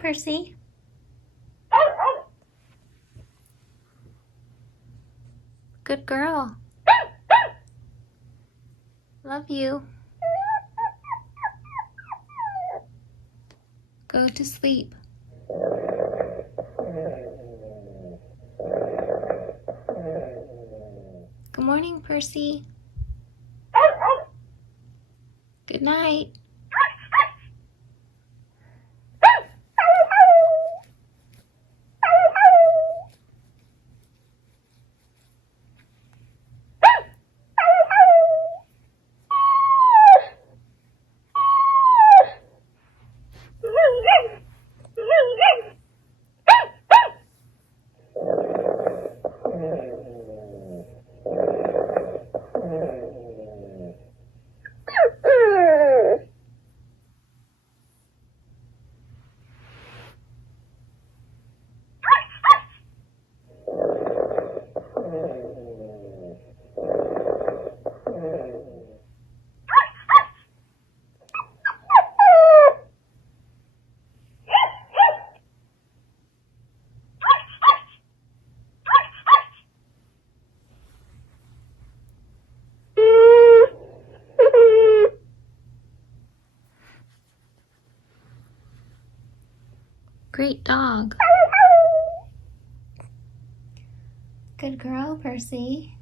Percy. Good girl. Love you. Go to sleep. Good morning, Percy. Good night. Great dog. Good girl, Percy.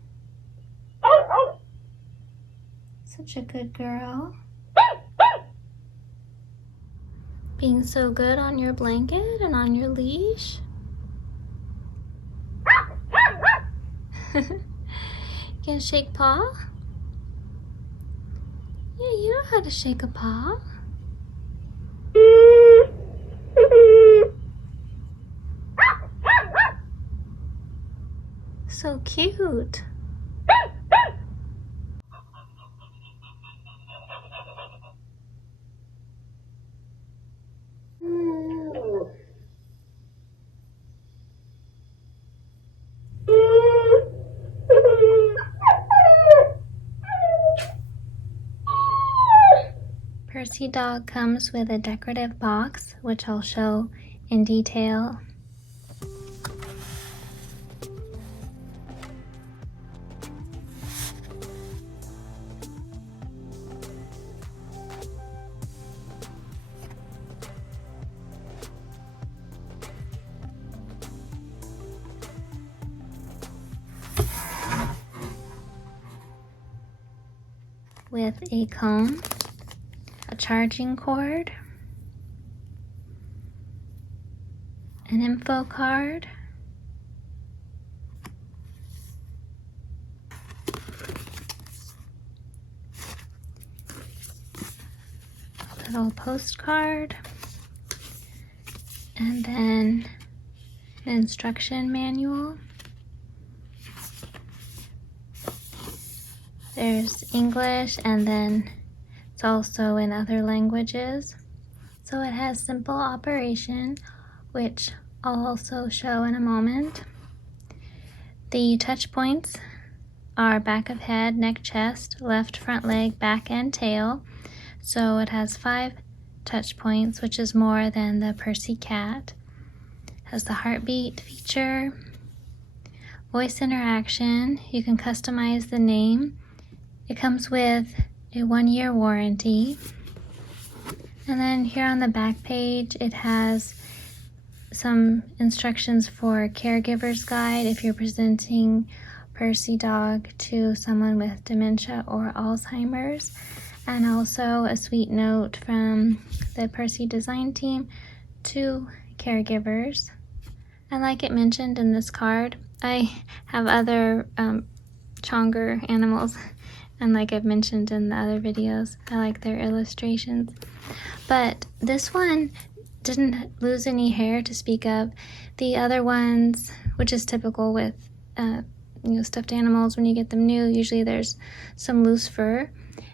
Such a good girl. Being so good on your blanket and on your leash. You gonna shake paw? Yeah, you know how to shake a paw. So cute. Percy dog comes with a decorative box, which I'll show in detail. With a comb, a charging cord, an info card, a little postcard, and then an instruction manual. There's English, and then it's also in other languages. So it has simple operation, which I'll also show in a moment. The touch points are back of head, neck, chest, left, front leg, back, and tail. So it has 5 touch points, which is more than the Percy cat. It has the heartbeat feature, voice interaction. You can customize the name. It comes with a 1-year warranty. And then here on the back page, it has some instructions for caregiver's guide if you're presenting Percy dog to someone with dementia or Alzheimer's, and also a sweet note from the Percy design team to caregivers. And like it mentioned in this card, I have other Chongker animals, and like I've mentioned in the other videos, I like their illustrations. But this one didn't lose any hair to speak of. The other ones, which is typical with stuffed animals, when you get them new, usually there's some loose fur.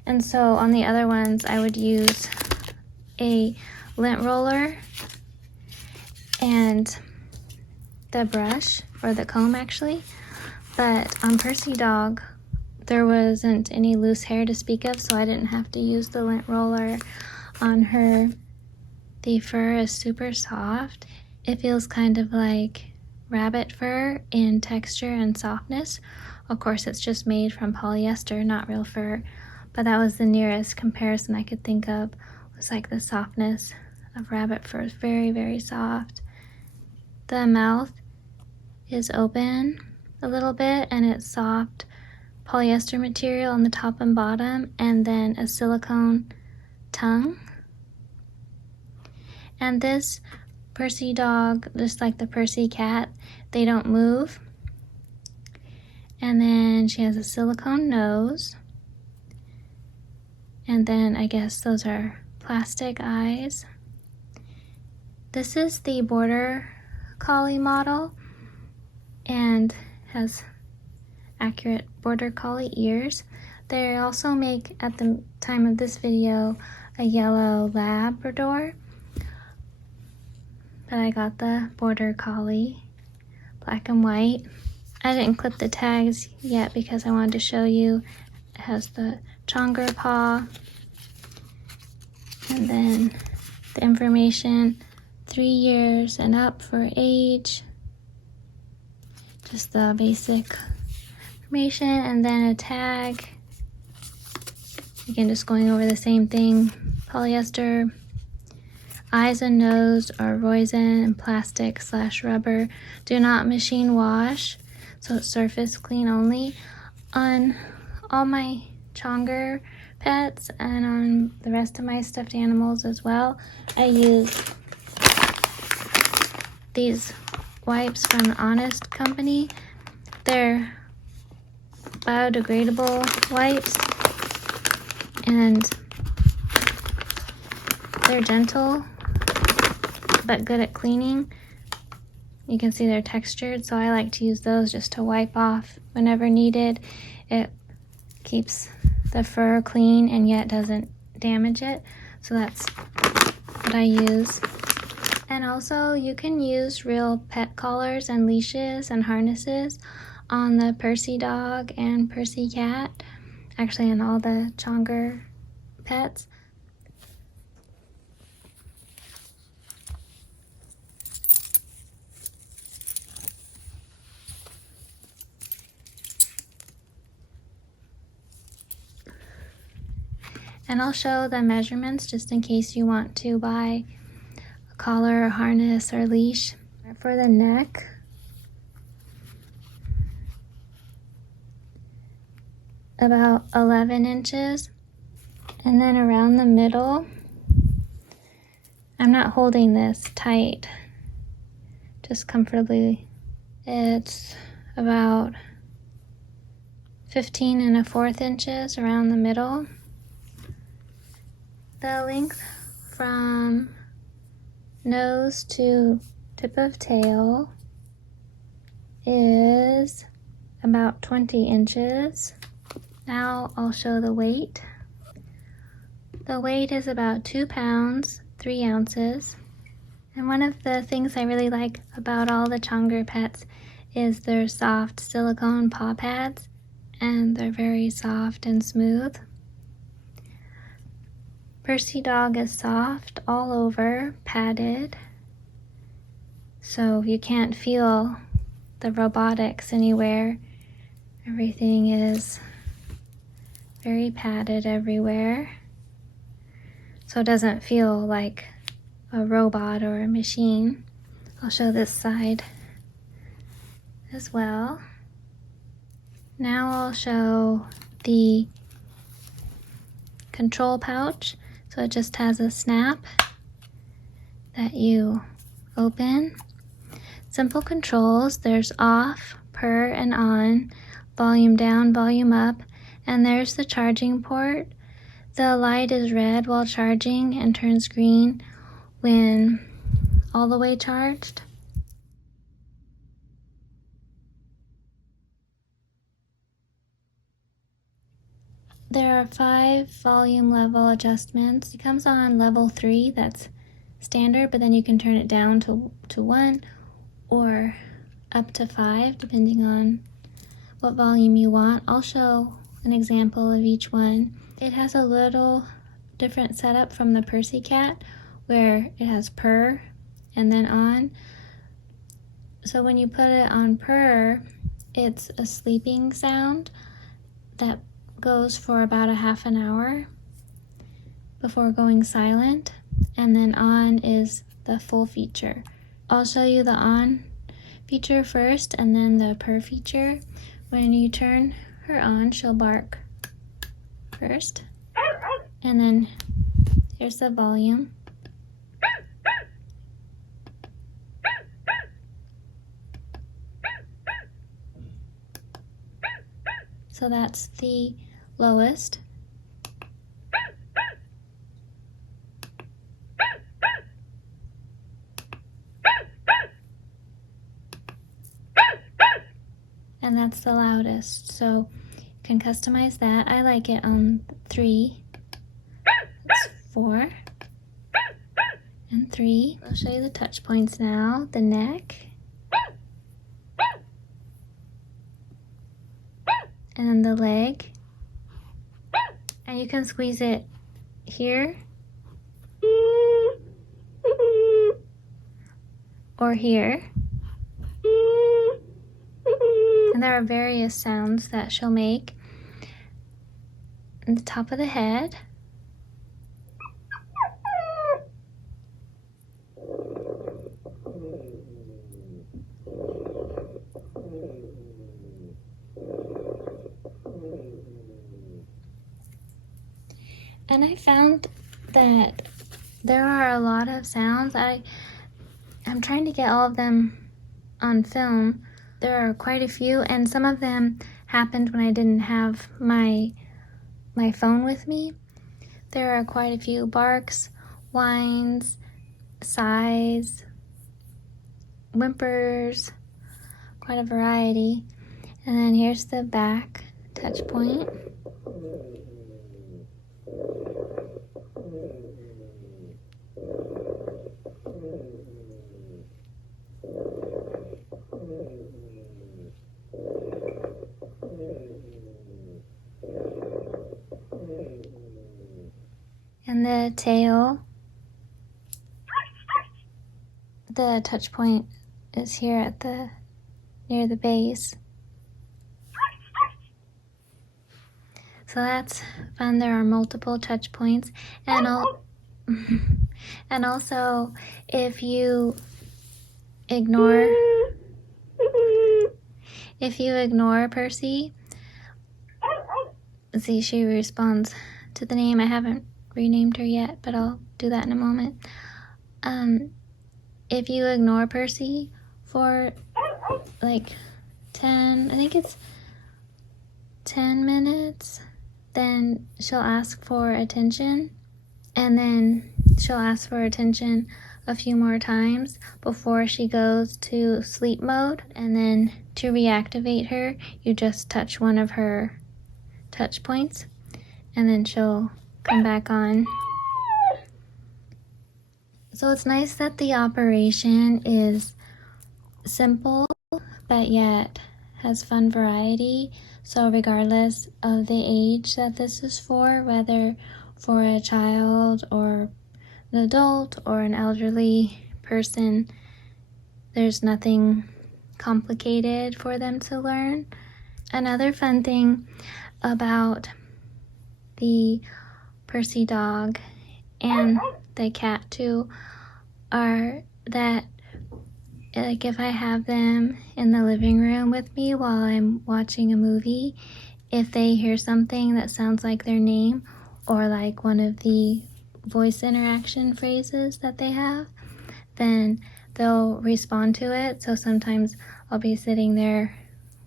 And so on the other ones, I would use a lint roller and the brush, or the comb actually. But on Percy dog, there wasn't any loose hair to speak of, so I didn't have to use the lint roller on her. The fur is super soft. It feels kind of like rabbit fur in texture and softness. Of course, it's just made from polyester, not real fur, but that was the nearest comparison I could think of. It was like the softness of rabbit fur. It's very, very soft. The mouth is open a little bit, and it's soft polyester material on the top and bottom, and then a silicone tongue. And this Percy dog, just like the Percy cat, they don't move. And then she has a silicone nose. And then I guess those are plastic eyes. This is the Border Collie model and has accurate Border Collie ears. They also make, at the time of this video, a yellow Labrador. But I got the Border Collie, black and white. I didn't clip the tags yet because I wanted to show you. It has the Chongker paw, and then the information, 3 years and up for age, just the basic information, and then a tag. Again, just going over the same thing, polyester. Eyes and nose are rosin and plastic / rubber. Do not machine wash, so it's surface clean only. On all my Chongker pets and on the rest of my stuffed animals as well, I use these wipes from the Honest Company. They're biodegradable wipes, and they're gentle but good at cleaning. You can see they're textured, so I like to use those just to wipe off whenever needed. It keeps the fur clean and yet doesn't damage it, so that's what I use. And also, you can use real pet collars and leashes and harnesses on the Percy dog and Percy cat, actually on all the Chongker pets. And I'll show the measurements just in case you want to buy a collar, or harness, or leash. For the neck, about 11 inches. And then around the middle, I'm not holding this tight, just comfortably. It's about 15 1/4 inches around the middle. The length from nose to tip of tail is about 20 inches. Now I'll show the weight. The weight is about 2 pounds, 3 ounces. And one of the things I really like about all the Chongker pets is their soft silicone paw pads, and they're very soft and smooth. Percy dog is soft all over, padded, so you can't feel the robotics anywhere. Everything is very padded everywhere, so it doesn't feel like a robot or a machine. I'll show this side as well. Now I'll show the control pouch. So it just has a snap that you open. Simple controls, there's off, per, and on, volume down, volume up, and there's the charging port. The light is red while charging and turns green when all the way charged. There are 5 volume level adjustments. It comes on level 3, that's standard, but then you can turn it down to 1 or up to 5, depending on what volume you want. I'll show an example of each one. It has a little different setup from the Percy cat, where it has purr and then on. So when you put it on purr, it's a sleeping sound that goes for about a half an hour before going silent, and then on is the full feature. I'll show you the on feature first and then the purr feature. When you turn her on, she'll bark first, and then here's the volume. So that's the lowest. And that's the loudest. So you can customize that. I like it on 3. That's 4 and 3. I'll show you the touch points now. The neck. And the leg. And you can squeeze it here or here. And there are various sounds that she'll make. And the top of the head. And I found that there are a lot of sounds. I'm trying to get all of them on film. There are quite a few, and some of them happened when I didn't have my phone with me. There are quite a few barks, whines, sighs, whimpers, quite a variety. And then here's the back touch point. And the tail, the touch point is here at the near the base. So that's fun. There are multiple touch points, and and also if you ignore Percy, see, she responds to the name. I haven't renamed her yet, but I'll do that in a moment. If you ignore Percy for like 10 minutes, then she'll ask for attention, and then she'll ask for attention a few more times before she goes to sleep mode. And then to reactivate her, you just touch one of her touch points, and then she'll come back on. So it's nice that the operation is simple, but yet has fun variety. So regardless of the age that this is for, whether for a child or an adult or an elderly person, there's nothing complicated for them to learn. Another fun thing about the Percy dog and the cat too are that, like, if I have them in the living room with me while I'm watching a movie, if they hear something that sounds like their name or like one of the voice interaction phrases that they have, then they'll respond to it. So sometimes I'll be sitting there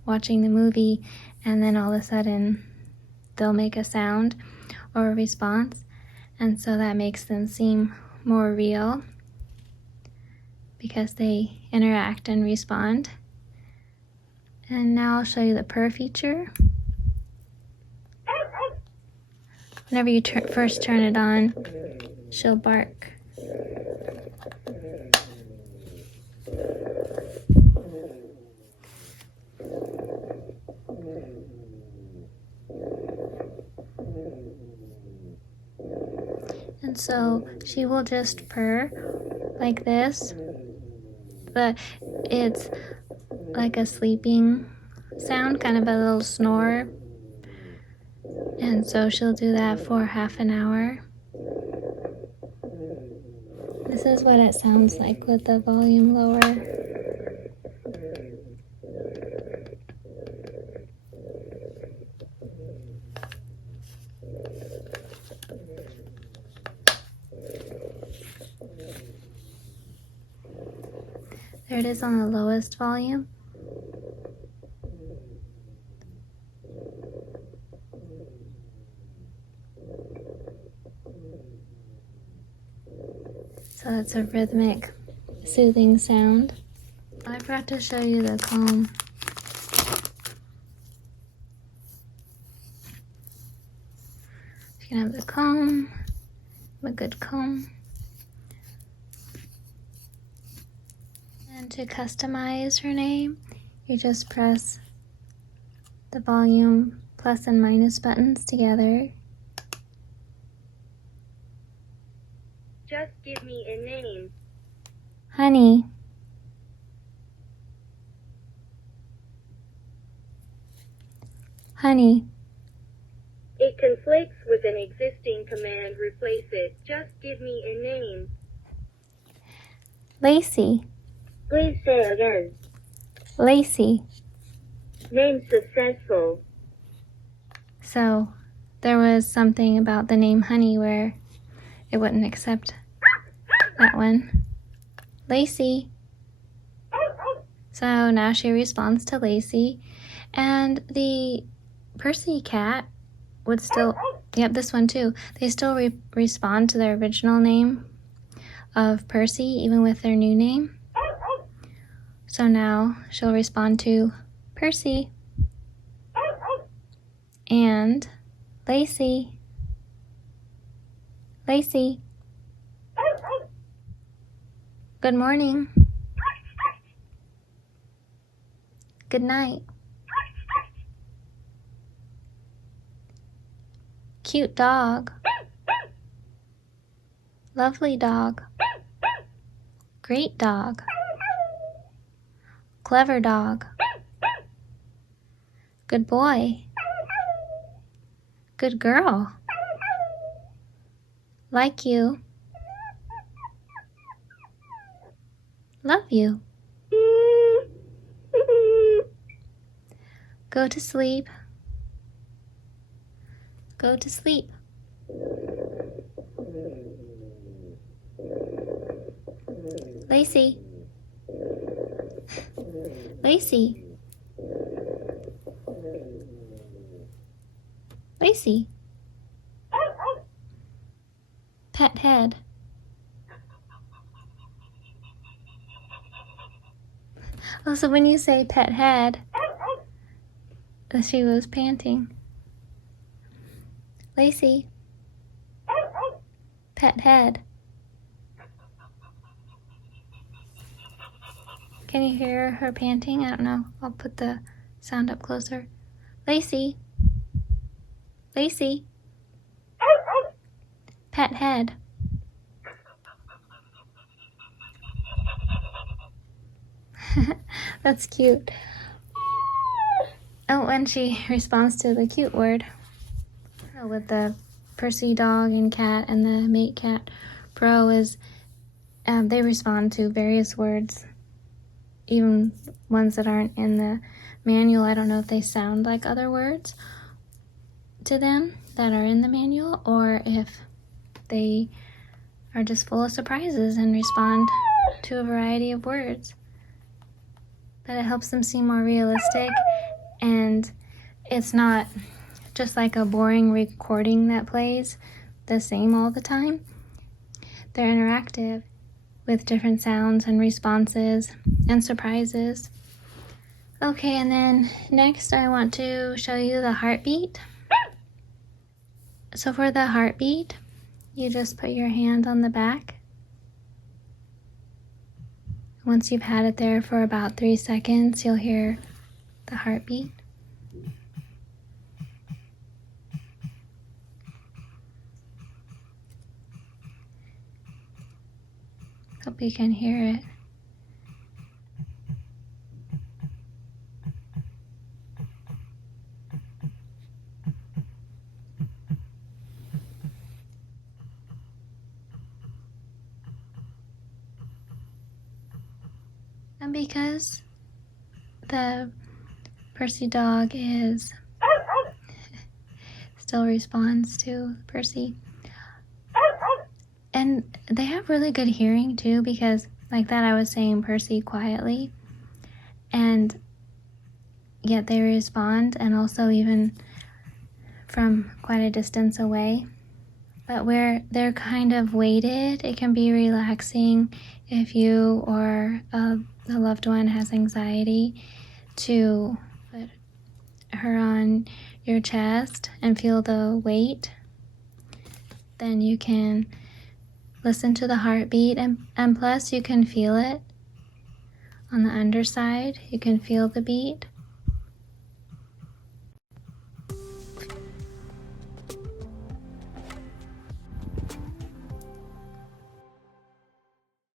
watching the movie, and then all of a sudden they'll make a sound or a response, and so that makes them seem more real because they interact and respond. And now I'll show you the purr feature. Whenever you first turn it on, she'll bark. And so she will just purr like this, but it's like a sleeping sound, kind of a little snore. And so she'll do that for half an hour. This is what it sounds like with the volume lower. There it is on the lowest volume. So it's a rhythmic, soothing sound. I forgot to show you the comb. You can have the comb, a good comb. And to customize her name, you just press the volume plus and minus buttons together. Just give me a name. Honey. Honey. It conflicts with an existing command. Replace it. Just give me a name. Lacey. Please say again. Lacey. Name successful. So there was something about the name Honey where it wouldn't accept that one. Lacey. So now she responds to Lacey. And the Percy cat would still, yep, this one too. They still respond to their original name of Percy, even with their new name. So now she'll respond to Percy and Lacey. Lacey. Good morning. Good night. Cute dog. Lovely dog. Great dog. Clever dog. Good boy. Good girl. Like you. Love you. Go to sleep. Go to sleep. Lacey. Lacey. Lacey. Pet head. Oh, so when you say pet head, she was panting. Lacey. Pet head. Can you hear her panting? I don't know. I'll put the sound up closer. Lacey. Lacey. Pet head. That's cute. Oh, and she responds to the cute word. With the Percy dog and cat and the mate cat Pro is they respond to various words, even ones that aren't in the manual. I don't know if they sound like other words to them that are in the manual, or if they are just full of surprises and respond to a variety of words. But it helps them seem more realistic, and it's not just like a boring recording that plays the same all the time. They're interactive with different sounds and responses and surprises. Okay, and then next I want to show you the heartbeat. So for the heartbeat, you just put your hand on the back. Once you've had it there for about 3 seconds, you'll hear the heartbeat. Hope you can hear it. And because the Percy dog still responds to Percy, and they have really good hearing too, because like that I was saying Percy quietly, and yet they respond, and also even from quite a distance away. But where they're kind of weighted, it can be relaxing if you or a loved one has anxiety, to put her on your chest and feel the weight. Then you can listen to the heartbeat, and plus you can feel it on the underside. You can feel the beat.